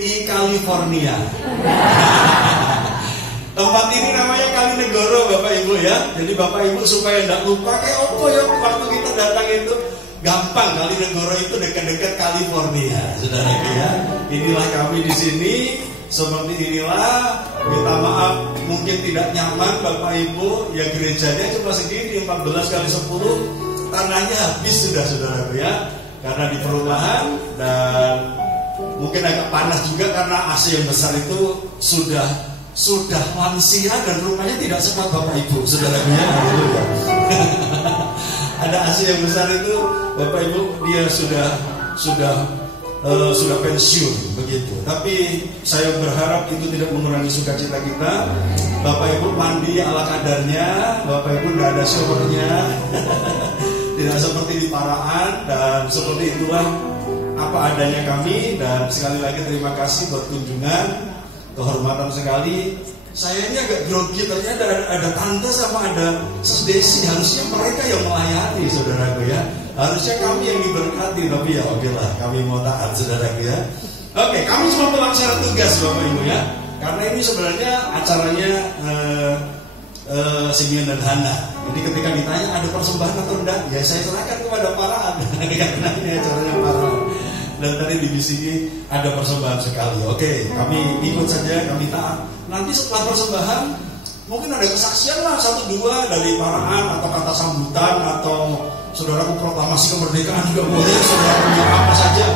GPI California. Tempat ini namanya Kalinegoro Bapak Ibu ya. Jadi Bapak Ibu supaya tidak lupa kayak apa ya waktu kita datang itu gampang. Kalinegoro itu dekat-dekat California, saudara ya. Inilah kami di sini. Seperti inilah. Minta maaf mungkin tidak nyaman Bapak Ibu. Ya gerejanya cuma segini 14 kali 10. Tanahnya habis sudah saudara ya. Karena di perumahan dan mungkin agak panas juga karena AC yang besar itu sudah lansia dan rumahnya tidak sempat Bapak Ibu, saudara-saudara ya. Ada AC yang besar itu Bapak Ibu dia sudah pensiun begitu. Tapi saya berharap itu tidak mengurangi sukacita kita. Bapak Ibu mandi ala kadarnya, Bapak Ibu tidak ada showernya, tidak seperti di Paraan dan seperti itulah apa adanya kami. Dan sekali lagi terima kasih buat kunjungan. Kehormatan sekali. Saya ini agak grogi, ternyata ada tante sama ada Sis Desi. Harusnya mereka yang melayani saudaraku ya. Harusnya kami yang diberkati. Tapi ya oke lah, kami mau taat saudaraku ya. Oke, kami cuma pelaksana tugas Bapak Ibu ya. Karena ini sebenarnya acaranya Simeon dan Hana. Jadi ketika ditanya ada persembahan atau enggak, ya saya serahkan kepada Paraan. Karena ini acaranya Paraan. Dan tadi dibisiki ada persembahan sekali. Oke, kami ikut saja, kami taat. Nanti setelah persembahan mungkin ada kesaksian lah 1-2 dari Paraan atau kata sambutan atau saudaraku proklamasi kemerdekaan juga boleh. Saudara punya apa saja,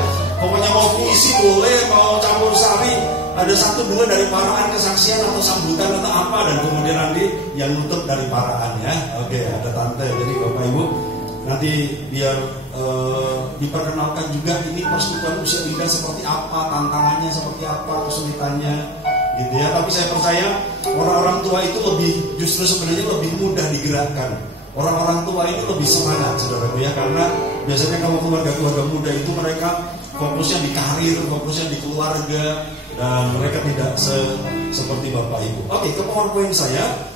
pokoknya mau puisi boleh, mau campur sari. Ada 1-2 dari Paraan kesaksian atau sambutan atau apa, dan kemudian nanti yang nutup dari Paraan ya. Oke, ada tante. Jadi Bapak Ibu nanti biar diperkenalkan juga ini persekutuan usia indah seperti apa, tantangannya seperti apa, kesulitannya gitu ya. Tapi saya percaya orang-orang tua itu justru sebenarnya lebih mudah digerakkan. Orang-orang tua itu lebih semangat saudara ya, karena biasanya kalau keluarga muda itu mereka fokusnya di karir, fokusnya di keluarga, dan mereka tidak seperti Bapak Ibu. Oke, ke PowerPoint saya.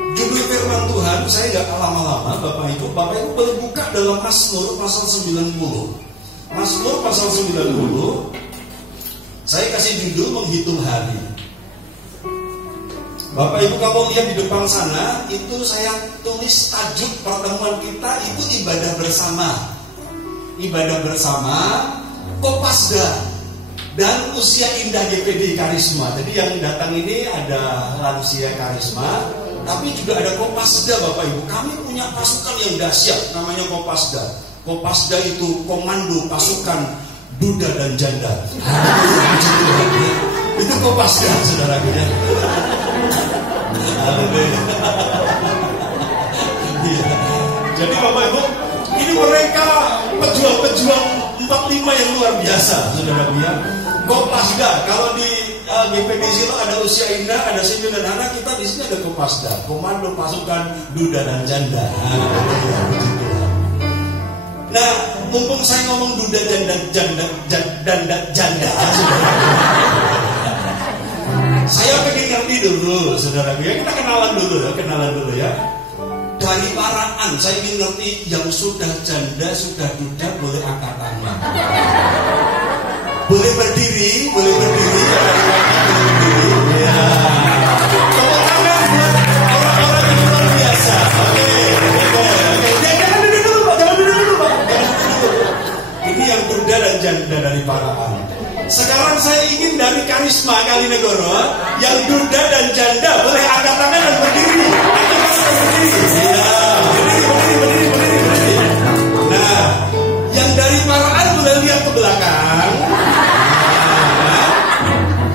Judul firman Tuhan, saya nggak lama-lama Bapak Ibu boleh buka dalam Mazmur pasal 90. Mazmur pasal 90. Saya kasih judul menghitung hari. Bapak Ibu kalau lihat di depan sana, itu saya tulis tajuk pertemuan kita itu ibadah bersama. Ibadah bersama, Kopasda dan usia indah GPD Karisma. Jadi yang datang ini ada lansia Karisma, tapi juga ada Kopasda Bapak Ibu. Kami punya pasukan yang dahsyat namanya Kopasda. Kopasda itu komando pasukan duda dan janda. Itu Kopasda saudara ya. Jadi Bapak Ibu, ini mereka pejuang-pejuang 45 yang luar biasa saudara ya. Kopasda, kalau di GPD Silo ada usia indah, ada Simeon dan Hana, kita di sini ada Kopasda, komando pasukan duda dan janda. Nah, mumpung saya ngomong duda janda, saya pengen ngerti dulu, saudara ya. Kita kenalan dulu ya. Dari Paraan, saya ingin ngerti yang sudah janda, sudah duda, boleh angkat tangan. Boleh berdiri. Ya. Tepuk tangan buat orang-orang yang luar biasa. Oke. Jangan duduk dulu, Pak. Ini yang duda dan janda dari Paraan. Sekarang saya ingin dari Karisma Kalinegoro, yang duda dan janda boleh angkat tangan dan berdiri. Berdiri. Nah, yang dari Paraan boleh lihat ke belakang.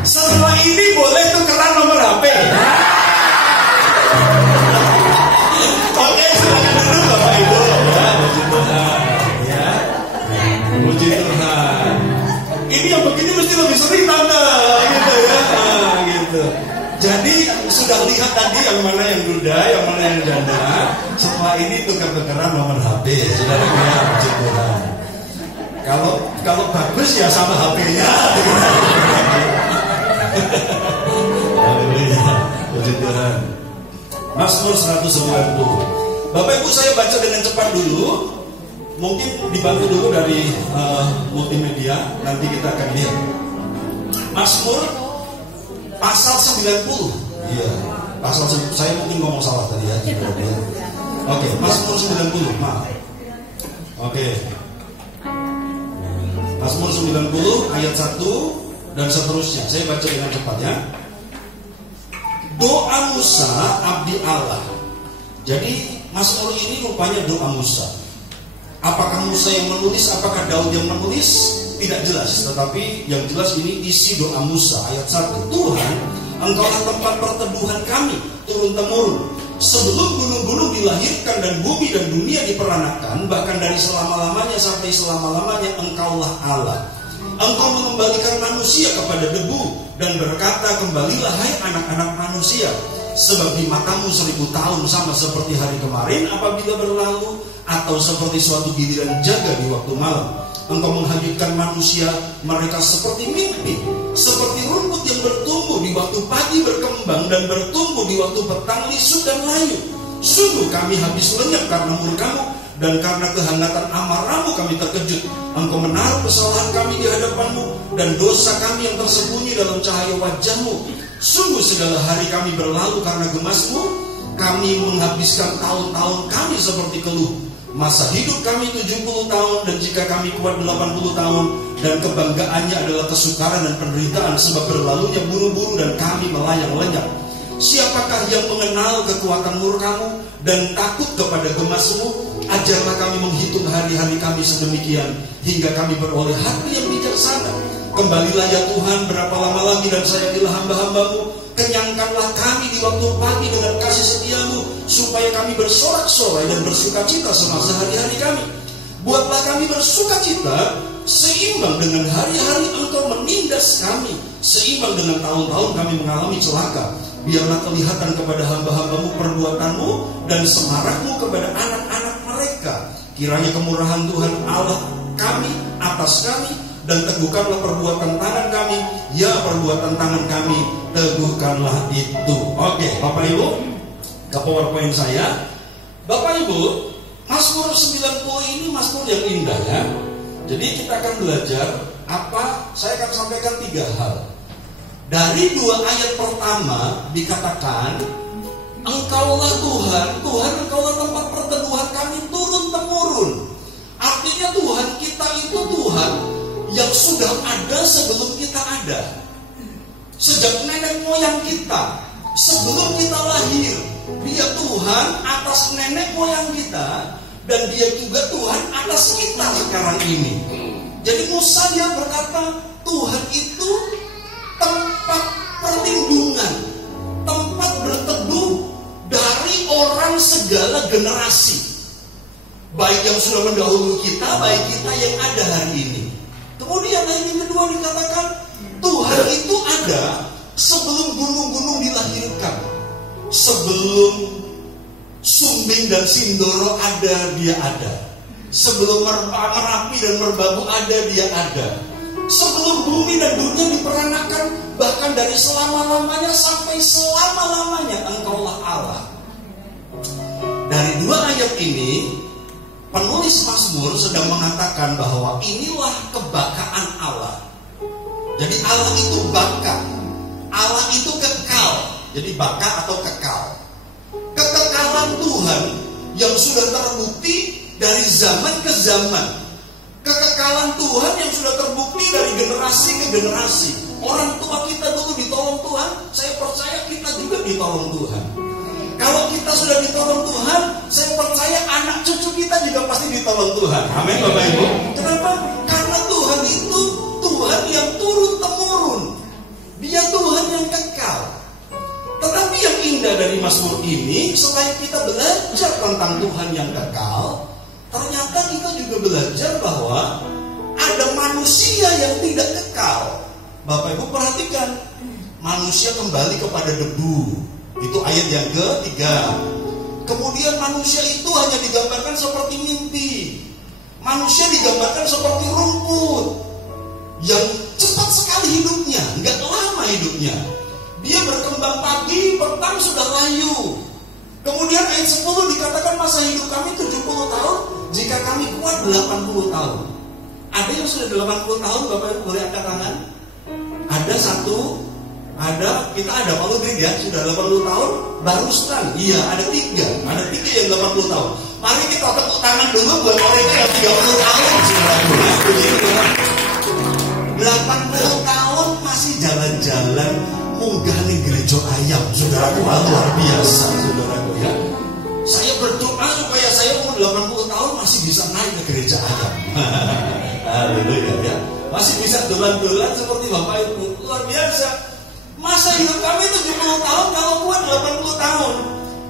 Setelah ini boleh tukeran nomor HP. Oke, silakan dulu Bapak Ibu. Ya, puji Tuhan. Ini yang begini mesti lebih sering tante, gitu ya, gitu. Jadi sudah lihat tadi yang mana yang duda, yang mana yang janda. Setelah ini tuker-tukeran nomor HP, sudah ya, puji Tuhan. Kalau bagus ya sama HP-nya. Haleluya, puji Tuhan. Mazmur 190. Bapak Ibu saya baca dengan cepat dulu. Mungkin dibantu dulu dari multimedia. Nanti kita akan lihat. Mazmur pasal 90. Iya, pasal saya mungkin ngomong salah tadi ya. Oke, Mazmur 90. Maaf. Oke. Mazmur 90 ayat 1 dan seterusnya. Saya baca dengan cepat ya. Doa Musa abdi Allah. Jadi Mazmur ini rupanya doa Musa. Apakah Musa yang menulis, apakah Daud yang menulis? Tidak jelas, tetapi yang jelas ini isi doa Musa. Ayat 1, Tuhan, Engkaulah tempat perteduhan kami turun-temurun. Sebelum gunung-gunung dilahirkan dan bumi dan dunia diperanakan, bahkan dari selama-lamanya sampai selama-lamanya, Engkaulah Allah. Engkau mengembalikan manusia kepada debu dan berkata, kembalilah hai anak-anak manusia, sebab di matamu 1000 tahun sama seperti hari kemarin apabila berlalu, atau seperti suatu giliran jaga di waktu malam. Engkau menghanyutkan manusia, mereka seperti mimpi, seperti rumput yang bertumbuh di waktu pagi berkembang dan bertumbuh di waktu petang lisut dan layu. Sungguh kami habis lenyap karena murka-Mu, dan karena kehangatan amarah-Mu kami terkejut. Engkau menaruh kesalahan kami di hadapan-Mu, dan dosa kami yang tersembunyi dalam cahaya wajah-Mu. Sungguh segala hari kami berlalu karena gemas-Mu, kami menghabiskan tahun-tahun kami seperti keluh. Masa hidup kami 70 tahun, dan jika kami kuat 80 tahun, dan kebanggaannya adalah kesukaran dan penderitaan, sebab berlalunya buru-buru dan kami melayang lenyap. Siapakah yang mengenal kekuatan murka-Mu dan takut kepada gemas-Mu? Ajarlah kami menghitung hari-hari kami sedemikian, hingga kami beroleh hati yang bijaksana. Kembalilah ya Tuhan, berapa lama lagi dan sayangilah hamba-hamba-Mu. Kenyangkanlah kami di waktu pagi dengan kasih setia-Mu, supaya kami bersorak-sorai dan bersukacita semasa hari-hari kami. Buatlah kami bersukacita seimbang dengan hari-hari Engkau menindas kami, seimbang dengan tahun-tahun kami mengalami celaka. Biarlah kelihatan kepada hamba-hamba-Mu perbuatan-Mu, dan semarakmu kepada anak-anak mereka. Kiranya kemurahan Tuhan Allah kami atas kami, dan teguhkanlah perbuatan tangan kami. Ya, perbuatan tangan kami, teguhkanlah itu. Oke, Bapak Ibu, ke PowerPoint saya. Bapak Ibu, Mazmur 90 ini Mazmur yang indah ya. Jadi kita akan belajar apa? Saya akan sampaikan 3 hal. Dari 2 ayat pertama dikatakan, Engkaulah Tuhan, Tuhan Engkaulah tempat perteduhan kami turun-temurun. Artinya Tuhan kita itu Tuhan yang sudah ada sebelum kita ada. Sejak nenek moyang kita, sebelum kita lahir, Dia Tuhan atas nenek moyang kita, dan Dia juga Tuhan atas kita sekarang ini. Jadi Musa dia berkata, Tuhan itu tempat perlindungan, tempat berteduh dari orang segala generasi, baik yang sudah mendahului kita, baik kita yang ada hari ini. Kemudian ayat yang kedua dikatakan, Tuhan itu ada sebelum gunung-gunung dilahirkan, sebelum Sumbing dan Sindoro ada, Dia ada. Sebelum Merapi dan Merbabu ada, Dia ada. Sebelum bumi dan dunia diperanakan, bahkan dari selama-lamanya sampai selama-lamanya, Engkaulah Allah. Dari 2 ayat ini, penulis Mazmur sedang mengatakan bahwa inilah kebakaan Allah. Jadi Allah itu baka, Allah itu kekal. Jadi baka atau kekal. Kekekalan Tuhan yang sudah terbukti dari zaman ke zaman. Kekekalan Tuhan yang sudah terbukti dari generasi ke generasi. Orang tua kita dulu ditolong Tuhan, saya percaya kita juga ditolong Tuhan. Kalau kita sudah ditolong Tuhan, saya percaya anak cucu kita juga pasti ditolong Tuhan. Amin Bapak Ibu. Kenapa? Karena Tuhan itu Tuhan yang turun-temurun. Dia Tuhan yang kekal. Tetapi yang indah dari Mazmur ini, selain kita belajar tentang Tuhan yang kekal, ternyata kita juga belajar bahwa ada manusia yang tidak kekal. Bapak Ibu perhatikan, manusia kembali kepada debu. Itu ayat yang ketiga. Kemudian manusia itu hanya digambarkan seperti mimpi. Manusia digambarkan seperti rumput yang cepat sekali hidupnya, nggak lama hidupnya. Dia berkembang pagi, petang sudah layu. Kemudian ayat 10 dikatakan masa hidup kami 70 tahun, jika kami kuat 80 tahun. Ada yang sudah 80 tahun, Bapak Ibu boleh angkat tangan? Kita ada Pak Ludwig ya, sudah 80 tahun, baru Stan. Iya, ada tiga yang 80 tahun. Mari kita tepuk tangan dulu buat mereka yang 30 tahun. 80 tahun masih jalan-jalan munggah nih gereja ayam, saudaraku, luar biasa, saudaraku ya. Saya berdoa supaya saya umur 80 tahun masih bisa naik ke gereja ayam. Haleluya ya. Masih bisa dolan-dolan seperti Bapak Ibu, luar biasa. Masa hidup kami 70 tahun, kalau kuat 80 tahun.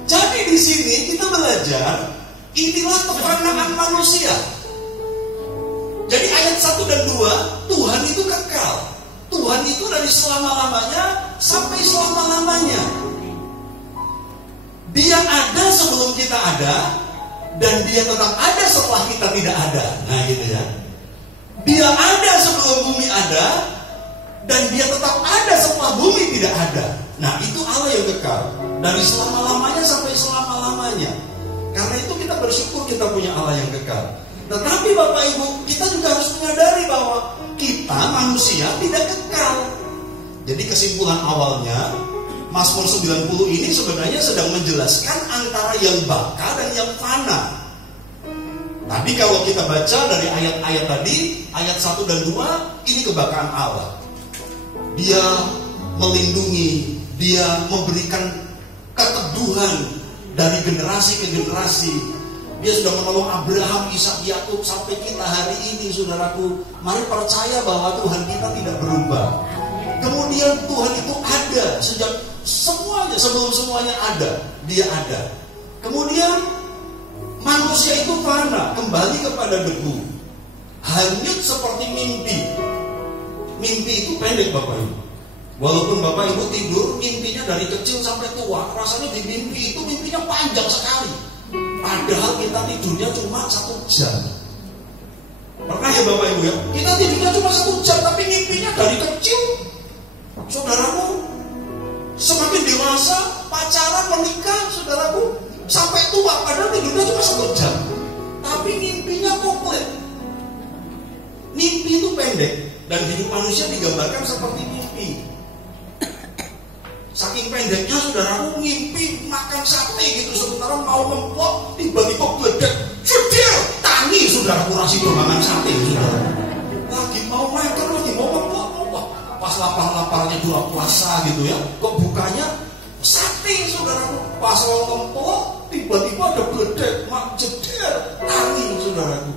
Jadi di sini kita belajar inilah keberadaan manusia. Jadi ayat 1 dan 2, Tuhan itu kekal. Tuhan itu dari selama-lamanya sampai selama-lamanya. Dia ada sebelum kita ada, dan dia tetap ada setelah kita tidak ada. Nah gitu ya. Dia ada sebelum bumi ada, dan dia tetap ada setelah bumi tidak ada. Nah itu Allah yang kekal, dari selama-lamanya sampai selama-lamanya. Karena itu kita bersyukur kita punya Allah yang kekal. Tetapi Bapak Ibu, kita juga harus menyadari bahwa kita manusia tidak kekal. Jadi kesimpulan awalnya Mazmur 90 ini sebenarnya sedang menjelaskan antara yang baka dan yang fana. Tapi kalau kita baca dari ayat-ayat tadi, ayat 1 dan 2, ini kebakaan Allah. Dia melindungi, dia memberikan keteduhan dari generasi ke generasi. Dia sudah menolong Abraham, Ishak, Yakub sampai kita hari ini, saudaraku. Mari percaya bahwa Tuhan kita tidak berubah. Kemudian Tuhan itu ada sejak semuanya, sebelum semuanya ada, dia ada. Kemudian manusia itu fana, kembali kepada debu, hanyut seperti mimpi. Mimpi itu pendek Bapak Ibu. Walaupun Bapak Ibu tidur, mimpinya dari kecil sampai tua, rasanya di mimpi itu mimpinya panjang sekali. Padahal kita tidurnya cuma 1 jam. Pernah ya Bapak Ibu ya? Kita tidurnya cuma 1 jam, tapi mimpinya dari kecil. Saudaraku, semakin dewasa, pacaran, menikah, saudaraku, sampai tua, padahal tidurnya cuma 1 jam. Tapi mimpinya komplit. Mimpi itu pendek. Dan hidup manusia digambarkan seperti mimpi. Saking pendeknya, saudaraku, mimpi makan sate gitu, sementara mau ngempok, tiba-tiba gledek, jedel, tangi, saudaraku, nasi mangan sate, saudara. Lagi mau makan, lagi mau ngempok, pas lapar-laparnya dua puasa gitu ya, kok bukanya sate, saudaraku. Pas mau ngempok, tiba-tiba ada gledek, jedel, tangi, saudaraku.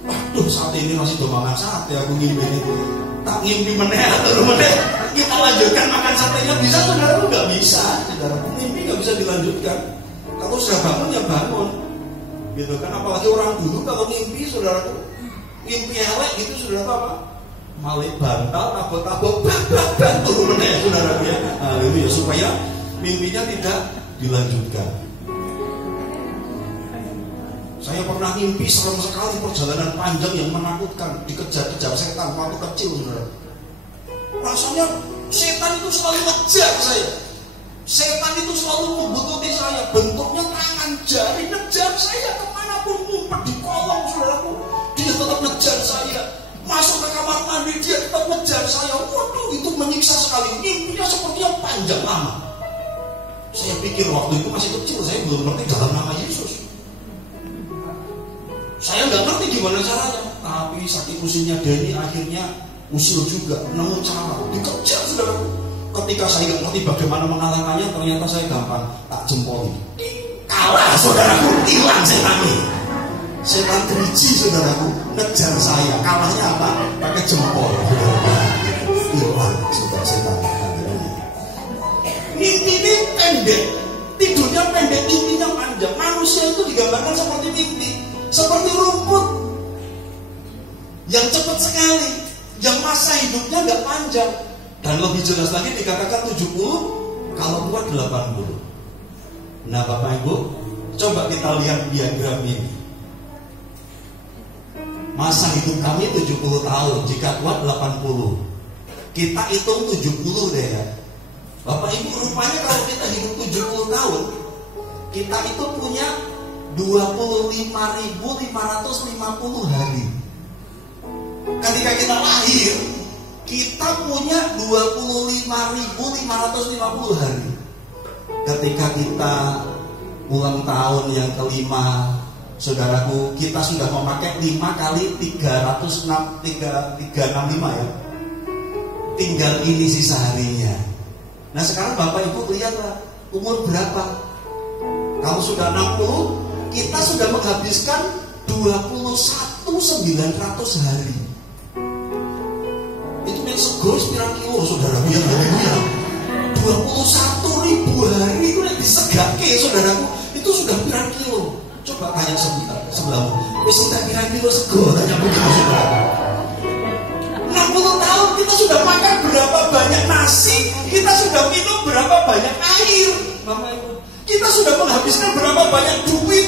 Waduh, sate ini masih domangan sate, aku ngimpi itu. Tak ngimpi meneh atau meneh. Kita lanjutkan makan satenya, bisa saudaraku? Gak bisa, saudaraku. Mimpi gak bisa dilanjutkan. Kalau sudah bangun ya bangun, gitu kan. Apalagi orang dulu kalau mimpi, saudaraku, mimpi elek gitu, saudaraku apa? Malik bantal, tabok-tabok, bak turun meneh, saudaraku ya. Nah, itu ya supaya mimpinya tidak dilanjutkan. Saya pernah mimpi serem sekali, perjalanan panjang yang menakutkan, dikejar-kejar setan waktu kecil, saudara. Rasanya setan itu selalu ngejar saya. Setan itu selalu membuntuti saya. Bentuknya tangan, jari, ngejar saya kemanapun, ngumpet di kolong, saudaraku. Dia tetap ngejar saya. Masuk ke kamar mandi, dia tetap ngejar saya. Waduh, itu menyiksa sekali. Mimpinya sepertinya panjang lama. Saya pikir waktu itu masih kecil, saya belum ngerti dalam nama Yesus. Saya nggak ngerti gimana caranya, tapi saking usilnya Denny akhirnya usil juga, nemu cara, dikejar saudara. Ketika saya nggak ngerti bagaimana mengalahkannya, ternyata saya gampang tak jempoli. Kalah saudaraku, hilang setannya. Setan driji saudaraku, ngejar saya. Kalahnya apa? Pakai jempol. Hilang saudara setan. Mimpi ini pendek, tidurnya pendek, mimpinya panjang. Manusia itu digambarkan seperti mimpi. Seperti rumput yang cepat sekali, yang masa hidupnya nggak panjang. Dan lebih jelas lagi dikatakan 70, kalau kuat 80. Nah Bapak Ibu, coba kita lihat diagram ini. Masa hidup kami 70 tahun, jika kuat 80. Kita hitung 70 deh ya. Bapak Ibu, rupanya kalau kita hidup 70 tahun, kita itu punya 25.550 hari. Ketika kita lahir, Kita punya 25.550 hari. Ketika kita ulang tahun yang kelima, saudaraku, kita sudah memakai 5 kali 365 ya. Tinggal ini sisa harinya. Nah sekarang Bapak Ibu lihatlah, umur berapa? Kalau sudah 60, kita sudah menghabiskan 21.900 hari. Itu yang segos pirang kilo, saudaraku, yang haleluya. 21.000 hari itu yang disegake, saudaraku. Itu sudah pirang kilo. Coba tanya sebelahmu, wis tak pirang kilo sego, tanya begitu, saudaraku. 60 tahun kita sudah makan berapa banyak nasi, kita sudah minum berapa banyak air, Bapak Ibu. Kita sudah menghabiskan berapa banyak duit.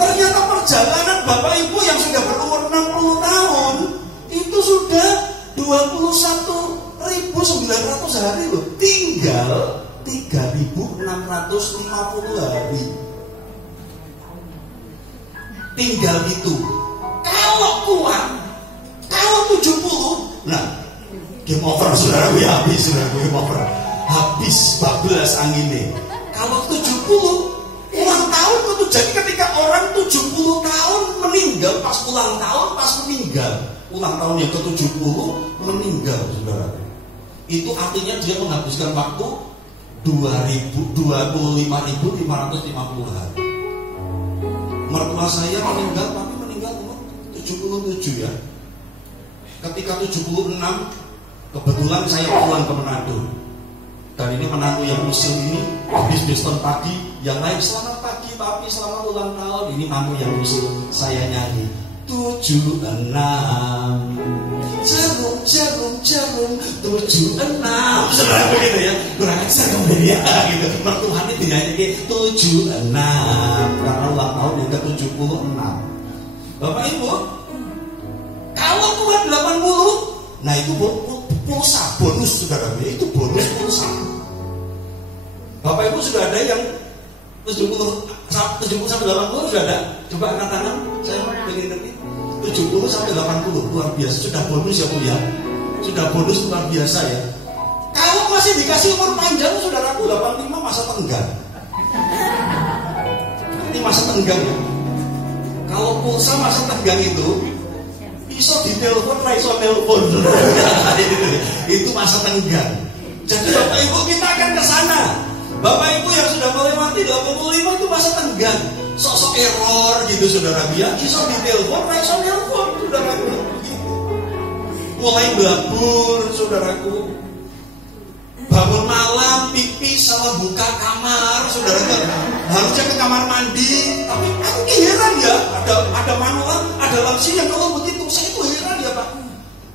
Ternyata perjalanan Bapak Ibu yang sudah berumur 60 tahun itu sudah 21.900 hari loh. Tinggal 3.650 hari. Tinggal itu. Kalau kuat, kalau 70, nah game over, saudara, ya habis, saudara, game over. Habis bablas anginnya. Kalau 70 ulang tahun itu, jadi ketika orang 70 tahun meninggal, pas ulang tahun, pas meninggal, ulang tahun yang ke-70 meninggal, saudara. Itu artinya dia menghabiskan waktu 25.550 hari. Mertua saya meninggal, tapi meninggal umur 77 ya. Ketika 76, kebetulan saya pulang ke Manado. Dan ini menantu yang usil ini habis beston pagi, yang lain selamat pagi papi, selamat ulang tahun. Ini mantu yang usil, saya nyanyi 76 jarum 76. Saudara begitu ya, kurang ajar kamu ya gitu. Mertuhan itu dinyanyi 76 karena ulang tahun yang ke-76. Bapak Ibu, kalau Tuhan 80, nah itu pulsa, bonus, saudara, itu bonus pulsa. Bapak Ibu sudah ada yang 70 sampai 80 sudah ada? Coba angkat tangan, saya pengen ngerti. 70 sampai 80 luar biasa, sudah bonus ya Bu ya. Sudah bonus luar biasa ya. Kalau masih dikasih umur panjang, saudaraku, 85 masa tenggang. Ini masa tenggang ya. Kalau pulsa masa tenggang itu iso ditelepon, iso telepon. Itu masa tenggang. Jadi Bapak Ibu kita akan ke sana. Bapak Ibu yang sudah melewati 85 itu masa tenggang. Sok-sok error gitu, saudara, dia iso ditelepon, iso telepon, saudaraku. Mulai babur, saudaraku. Bangun malam, pipis, salah buka kamar, saudaraku. Harusnya ke kamar mandi, tapi aku heran ya, ada manual, ada lansia yang kalau begitu, saya itu heran ya Pak.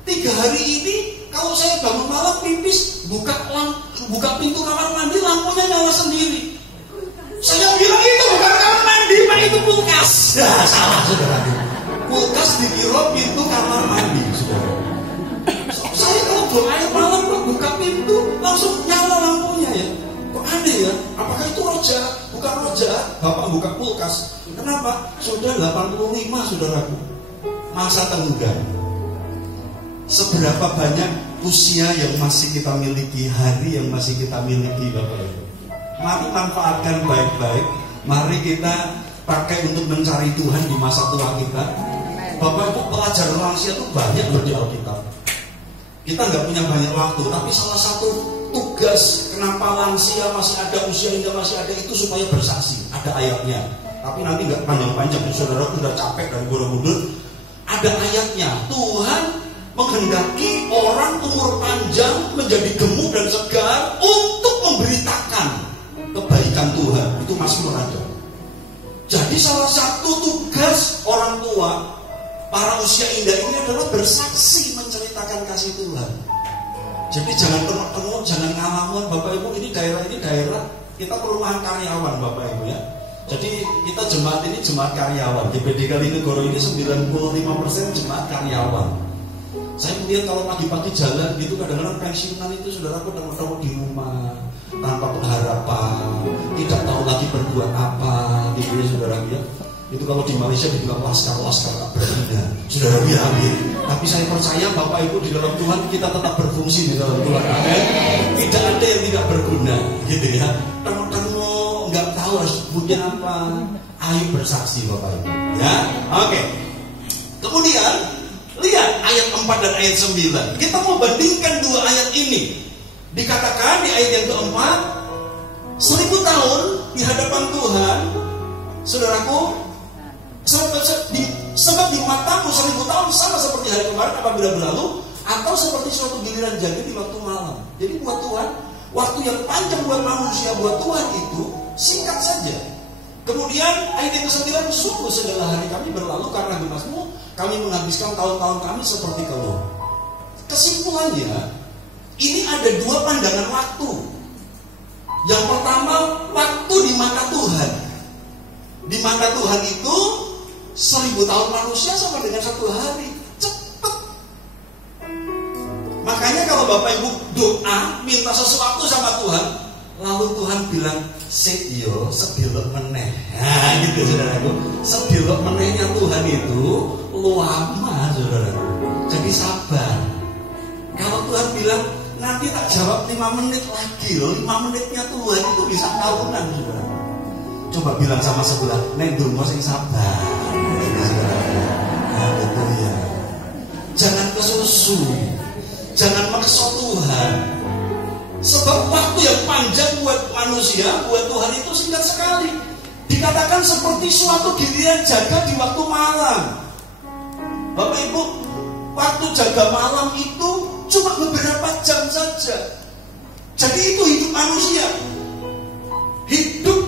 3 hari ini kalau saya bangun malam pipis, buka pintu kamar mandi, lampunya nyala sendiri. Saya bilang itu bukan kamar mandi, Pak, itu kulkas. Nah, salah, saudara. Kulkas dikira pintu kamar mandi, saudara. Saya kalau buang air malam kok buka pintu langsung nyala lampunya ya. Kok aneh ya? Apakah itu roh jahat? Bukan roh jahat. Bapak buka kulkas. Kenapa? Sudah 85, saudaraku. Masa tenggang. Seberapa banyak usia yang masih kita miliki, hari yang masih kita miliki, Bapak Ibu. Mari manfaatkan baik-baik. Mari kita pakai untuk mencari Tuhan di masa tua kita. Bapak Ibu, pelajaran lansia itu banyak loh di Alkitab. Kita nggak punya banyak waktu, tapi salah satu tugas kenapa lansia masih ada, usia hingga masih ada, itu supaya bersaksi. Ada ayatnya. Tapi nanti nggak panjang-panjang, saudara sudah capek dari Borobudur. Ada ayatnya. Tuhan menghendaki orang umur panjang menjadi gemuk dan segar untuk memberitakan kebaikan Tuhan. Itu Mazmur ada. Jadi salah satu tugas orang tua, para usia indah ini adalah bersaksi, menceritakan kasih Tuhan. Jadi jangan penuh, jangan ngalamun, Bapak Ibu. Ini daerah kita perumahan karyawan, Bapak Ibu ya. Jadi kita jemaat ini jemaat karyawan. GPD Kalinegoro ini 95% jemaat karyawan. Saya melihat kalau pagi-pagi jalan gitu, kadang-kadang pensiunan itu saudaraku tahu di rumah tanpa pengharapan, tidak tahu lagi berbuat apa, gitu ya saudara ya. Itu kalau di Malaysia dibilang laskar tak berguna, saudara ya. Tapi saya percaya Bapak Ibu di dalam Tuhan kita tetap berfungsi di dalam Tuhan. Amin. Tidak ada yang tidak berguna, gitu ya. Tengok-tengok nggak tahu harus sebutnya apa. Ayo bersaksi Bapak Ibu. Ya, oke. Kemudian lihat ayat 4 dan ayat 9. Kita mau bandingkan dua ayat ini. Dikatakan di ayat yang keempat, 1000 tahun di hadapan Tuhan, saudaraku, sebab di matamu 1000 tahun sama seperti hari kemarin apabila berlalu, atau seperti suatu giliran jangkit di waktu malam. Jadi buat Tuhan, waktu yang panjang buat manusia, buat Tuhan itu singkat saja. Kemudian ayat yang ke-9, sungguh segala hari kami berlalu karena gemasmu, kami menghabiskan tahun-tahun kami seperti keluh. Kesimpulannya, ini ada dua pandangan waktu. Yang pertama, waktu di mata Tuhan. Di mata Tuhan itu 1000 tahun manusia sama dengan 1 hari. Cepat. Makanya kalau Bapak Ibu doa minta sesuatu sama Tuhan, lalu Tuhan bilang, "Yo, sedelok meneh." Nah, gitu saudaraku. Sedelok menehnya Tuhan itu lama, saudaraku. Jadi sabar. Kalau Tuhan bilang, nanti tak jawab 5 menit lagi loh. 5 menitnya Tuhan itu bisa tahunan, saudara. Coba bilang sama sebelah, "Nek ndonga sing sabar." Nah, betul ya. Jangan kesusu. Jangan maksa Tuhan. Sebab waktu yang panjang buat manusia, buat Tuhan itu singkat sekali. Dikatakan seperti suatu giliran jaga di waktu malam. Bapak Ibu, waktu jaga malam itu cuma beberapa jam saja. Jadi itu hidup manusia. Hidup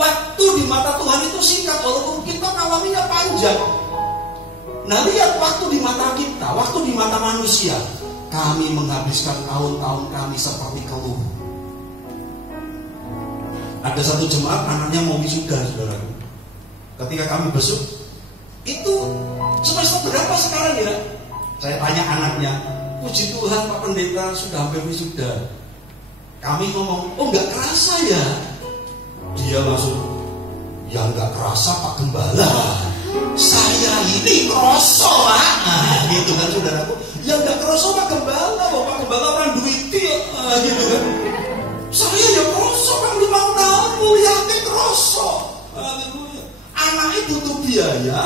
waktu di mata Tuhan itu singkat, walaupun kita ngalaminnya panjang. Nah, lihat waktu di mata kita, waktu di mata manusia. Kami menghabiskan tahun-tahun kami seperti keluh. Ada satu jemaat anaknya mau wisuda, saudaraku. Ketika kami besuk, itu semester berapa sekarang ya? Saya tanya anaknya, "Puji Tuhan Pak Pendeta sudah hampir wisuda." Kami ngomong, "Oh nggak kerasa ya?" Dia langsung, "Ya nggak kerasa Pak Gembala. Saya ini kroso Pak." Nah, gitu kan saudaraku. "Ya nggak kroso Pak Gembala, Pak Gembala orang duiti ya." Gitu kan. "Saya ya kroso kan 5 tahun muliane kroso." Anaknya butuh biaya,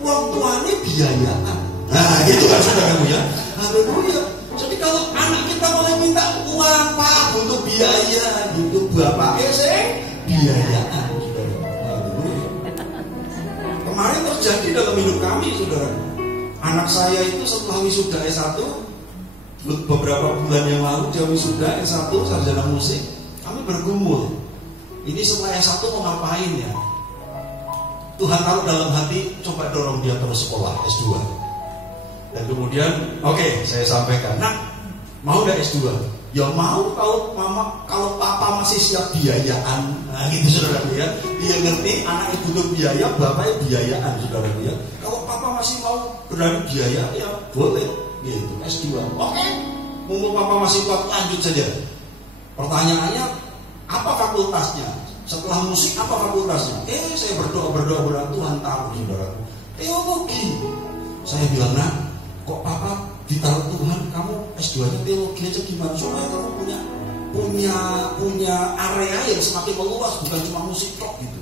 wong tuane biayaan. Nah, gitu kan saudaraku ya. Haleluya. Jadi kalau anak kita mulai minta uang, "Pak, butuh biaya," gitu, bapaknya sih biayaan, saudara. Haleluya. Kemarin terjadi dalam hidup kami, saudara. Anak saya itu setelah wisuda S1, beberapa bulan yang lalu dia wisuda S1 sarjana musik. Kami bergumul. Ini setelah S1 mau ngapain ya? Tuhan taruh dalam hati, coba dorong dia terus sekolah S2. Dan kemudian, oke, saya sampaikan, "Nak, mau gak S2? Ya mau kalau papa masih siap biayaan." Nah, gitu saudara ya. Dia ngerti anaknya butuh biaya, bapaknya biayaan, saudara ya. Kalau papa masih mau berani biaya, ya boleh. Gitu, S2. Oke. Mumpung papa masih kuat, lanjut saja. Pertanyaannya, apa fakultasnya? Setelah musik, apa fakultasnya? Saya berdoa Tuhan taruh, saudara. Teologi. Saya bilang, "Nah, kok papa ditaruh Tuhan, kamu S2-nya teologi aja gimana supaya kamu punya area yang semakin meluas, bukan cuma musik tok gitu."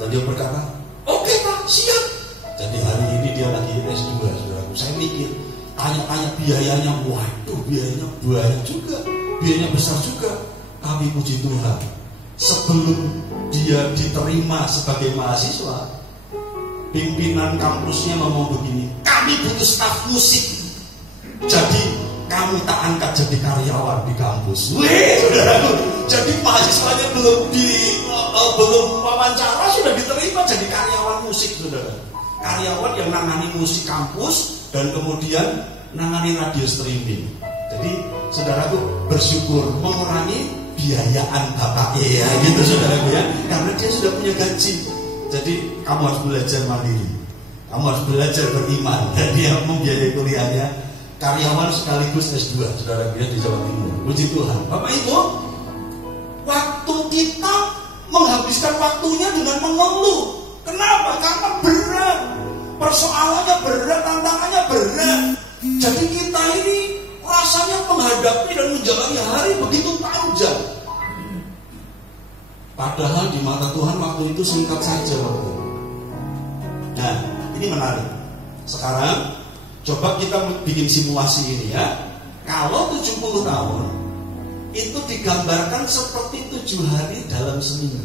Dan dia berkata, "Oke Pak, siap." Jadi hari ini dia lagi S2, saudaraku. Saya mikir, tanya-tanya biayanya, waduh biayanya banyak juga, biayanya besar juga. Tapi puji Tuhan, sebelum dia diterima sebagai mahasiswa, pimpinan kampusnya ngomong begini, "Kami butuh staf musik, jadi kami tak angkat jadi karyawan di kampus." Wih, saudaraku, jadi mahasiswanya belum wawancara sudah diterima jadi karyawan musik, saudara. Karyawan yang nangani musik kampus dan kemudian nangani radio streaming. Jadi saudaraku bersyukur mengurangi biayaan bapak ya, gitu saudaraku ya, karena dia sudah punya gaji. Jadi kamu harus belajar mandiri, kamu harus belajar beriman. Dan dia membiayai kuliahnya, karyawan sekaligus S2, saudara dia di Jawa Timur. Puji Tuhan. Bapak Ibu, waktu kita menghabiskan waktunya dengan mengeluh. Kenapa? Karena berat. persoalannya berat, tantangannya berat. Jadi kita ini rasanya menghadapi dan menjalani hari begitu panjang. Padahal di mata Tuhan waktu itu singkat saja waktu. Nah, ini menarik. Sekarang coba kita bikin simulasi ini ya. Kalau 70 tahun itu digambarkan seperti 7 hari dalam seminggu.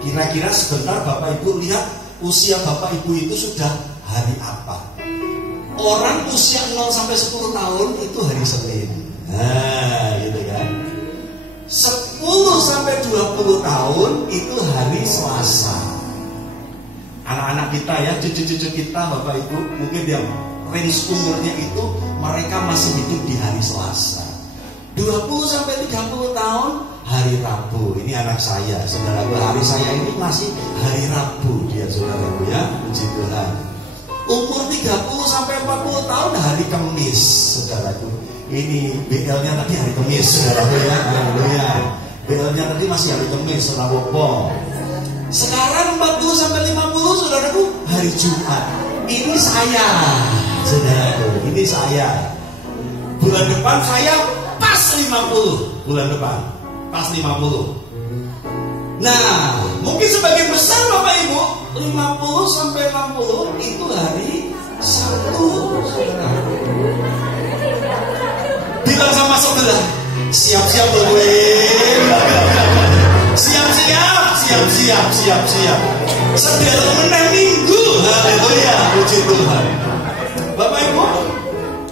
Kira-kira sebentar Bapak Ibu lihat usia Bapak Ibu itu sudah hari apa? Orang usia 0 sampai 10 tahun itu hari Senin. Nah, gitu kan. 10 sampai 20 tahun itu hari Selasa. Anak-anak kita ya, cucu-cucu kita, Bapak Ibu, mungkin yang range umurnya itu mereka masih hidup di hari Selasa. 20 sampai 30 tahun hari Rabu. Ini anak saya, saudaraku. Hari saya ini masih hari Rabu dia, saudaraku ya. Puji Tuhan. Umur 30 sampai 40 tahun hari Kamis, saudaraku. Ini BL-nya tadi hari Kamis, saudaraku ya. Haleluya. BL-nya tadi masih hari Kamis, saudaraku. Sekarang 40 sampai 50, saudaraku, hari Jumat. Ini saya, saudaraku. Ini saya. Bulan depan saya pas 50. Bulan depan pas 50. Nah, mungkin sebagian besar Bapak Ibu 50 sampai 60 itu hari Sabtu, saudaraku. Bilang sama sebelah, siap-siap gue. Siap-siap. Sedang menang minggu. Haleluya, puji Tuhan. Bapak Ibu,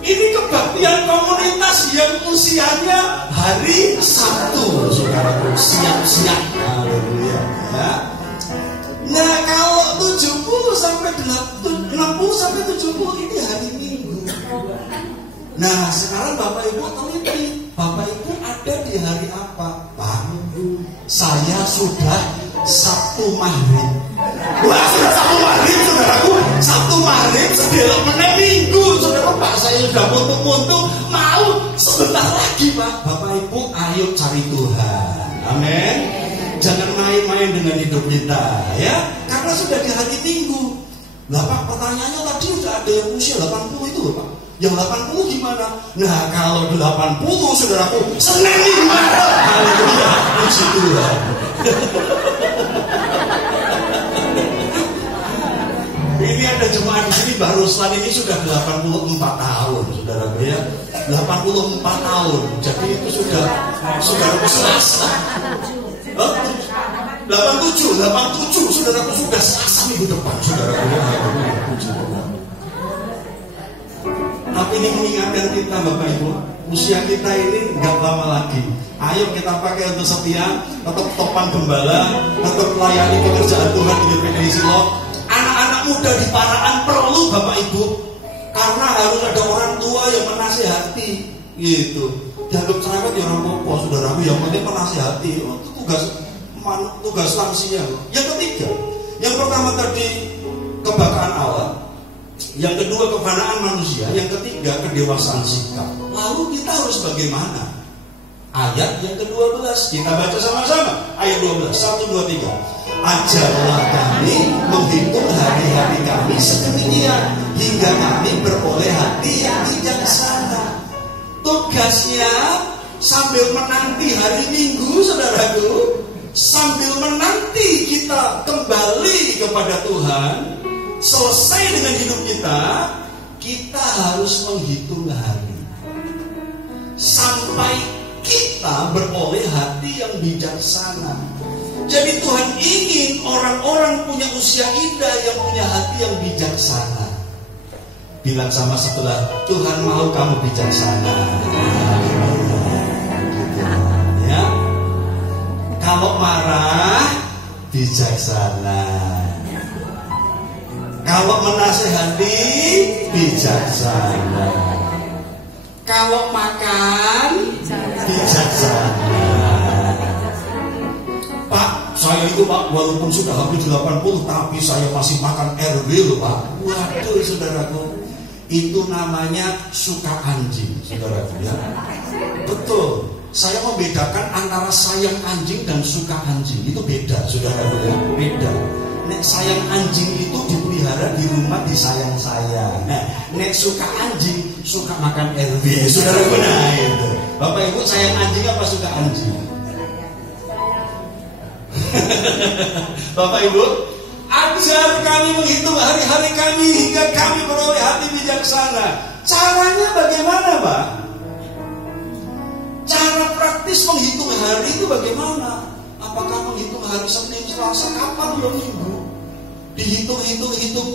ini kebaktian komunitas yang usianya hari Sabtu, saudaraku. Siap-siap. Haleluya. Ya. Nah, kalau 60 sampai 70 ini hari Minggu. Nah, sekarang Bapak Ibu teliti, Bapak Ibu ada di hari apa? Pak, saya sudah Sabtu Maghrib. Wah, sudah Sabtu Maghrib, saudaraku. Sabtu Maghrib sedelok meneh Minggu, saudara. Pak, saya sudah muntung-muntung mau sebentar lagi, Pak. Bapak Ibu, ayo cari Tuhan. Amin. Jangan main-main dengan hidup kita, ya. Karena sudah di hari Minggu. Lah, Pak, pertanyaannya tadi sudah ada yang usia 80 itu, Pak. Yang 80 gimana? Nah, kalau 80, saudaraku, Senin gimana? Haleluya, puji Tuhan. Ini ada jemaat di sini baru setelah ini sudah 84 tahun, saudaraku ya. 84 tahun. Jadi itu sudah Selasa. 87, saudaraku sudah Selasa minggu depan, saudaraku ya. Puji Tuhan. Tapi ini mengingatkan kita Bapak Ibu, usia kita ini nggak lama lagi. Ayo kita pakai untuk setia, tetap topan gembala, tetap melayani pekerjaan Tuhan di GPI Silo. Anak-anak muda di Paraan perlu Bapak Ibu, karena harus ada orang tua yang menasihati, gitu. Dianggap cerewet ya orang popo, saudaraku, yang penting menasihati. Oh, itu tugas lansia. Yang ketiga, yang pertama tadi kebakaan Allah. Yang kedua kefanaan manusia, yang ketiga kedewasaan sikap. Lalu kita harus bagaimana? Ayat yang ke-12 kita baca sama-sama. Ayat 12, 1, 2, 3. Ajarlah kami menghitung hari-hari kami sedemikian hingga kami beroleh hati yang bijaksana. Tugasnya sambil menanti hari Minggu, saudaraku, sambil menanti kita kembali kepada Tuhan. Selesai dengan hidup kita harus menghitung hari sampai kita beroleh hati yang bijaksana. Jadi Tuhan ingin orang-orang punya usia indah yang punya hati yang bijaksana. Bilang sama sebelah, Tuhan mau kamu bijaksana. Ya. Kalau marah, bijaksana. Kalau menasehati, bijaksana. Kalau makan, bijaksana. Pak, saya itu Pak, walaupun sudah hampir 80, tapi saya masih makan RW loh Pak. Waduh, saudaraku, itu namanya suka anjing, saudaraku ya. Betul. Saya membedakan antara sayang anjing dan suka anjing. Itu beda, saudaraku ya. Beda. nek sayang anjing itu dipelihara di rumah, disayang-sayang. Nah, nek suka anjing, suka makan LB. Saudara benar itu. Bapak Ibu sayang anjing apa suka anjing? Bapak Ibu, ajar kami menghitung hari-hari kami hingga kami beroleh hati bijaksana. Caranya bagaimana, Pak? Cara praktis menghitung hari itu bagaimana? Apakah menghitung hari Senin, Selasa, kapan, Minggu? Dihitung.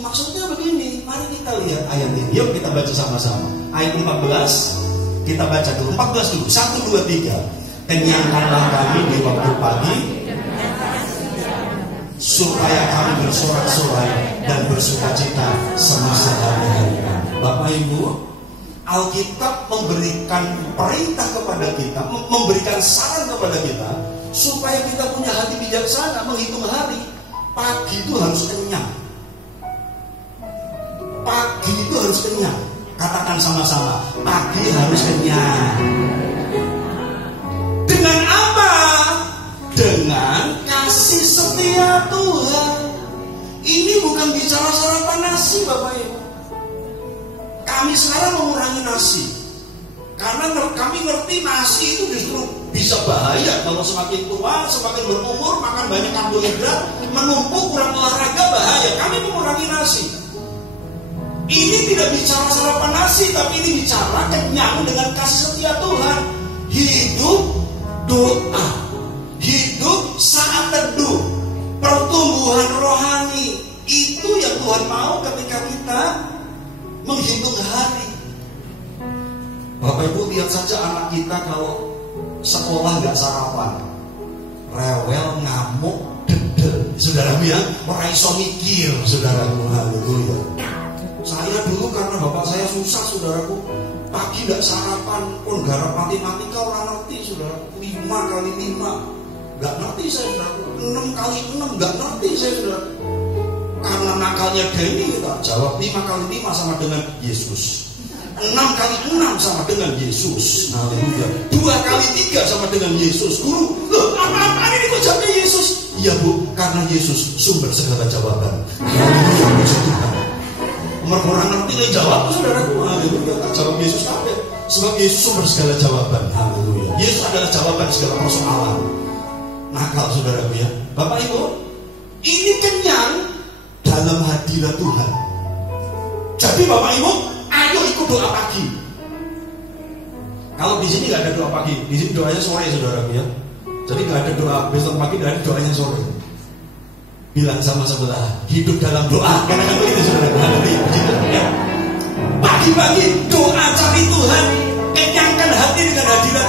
Maksudnya begini, mari kita lihat ayat ini. Yuk kita baca sama-sama. Ayat 14, kita baca dulu. 14 dulu, 1, 2, 3. Kenyangkanlah kami di waktu pagi, supaya kami bersorak-sorai dan bersukacita semasa hari-hari kami. Bapak Ibu, Alkitab memberikan perintah kepada kita, memberikan saran kepada kita, supaya kita punya hati bijaksana menghitung hari. Pagi itu harus kenyang. Pagi itu harus kenyang. Katakan sama-sama, pagi harus kenyang. Dengan apa? Dengan kasih setia Tuhan. Ini bukan bicara sarapan nasi, Bapak Ibu. Kami sekarang mengurangi nasi karena kami ngerti nasi itu justru bisa bahaya. Kalau semakin tua, semakin berumur, makan banyak karbohidrat, menumpuk, kurang olahraga, bahaya. Kami mengurangi nasi. Ini tidak bicara sarapan nasi, tapi ini bicara kenyang dengan kasih setia Tuhan. Hidup doa, hidup saat teduh, pertumbuhan rohani. Itu yang Tuhan mau ketika kita menghitung hari. Bapak Ibu lihat saja anak kita kalau sekolah nggak sarapan, rewel, ngamuk, dedel. Saudaraku ya, ora iso mikir, saudaraku. Haleluya. Saya dulu karena bapak saya susah, saudaraku. Pagi nggak sarapan, pun garap matematika orang ngerti, saudaraku. 5 kali 5 nggak ngerti saya, saudaraku. 6 kali 6 nggak ngerti saya, saudaraku. Karena nakalnya Denny, kita jawab 5 kali 5 sama dengan Yesus. 6 kali 6 sama dengan Yesus. Haleluya. 2 kali 3 sama dengan Yesus. Guru, loh apa-apa ini kok jawabnya Yesus? Iya Bu, karena Yesus sumber segala jawaban. Haleluya, puji Tuhan. Orang ngerti nih jawab, saudaraku. Haleluya, tak jawab Yesus kabeh. Sebab Yesus sumber segala jawaban. Haleluya. Yesus adalah jawaban segala persoalan. Nakal, saudaraku ya. Bapak Ibu, ini kenyang dalam hadirat Tuhan. Jadi Bapak Ibu, ayo ikut doa pagi. Kalau di sini nggak ada doa pagi, di sini doanya sore, saudaraku ya. Jadi nggak ada doa besok pagi, nggak ada doanya sore. Bilang sama sebelah, hidup dalam doa. Katakan begitu, saudaraku. Ya. Pagi-pagi doa cari Tuhan, kenyangkan hati dengan hadirat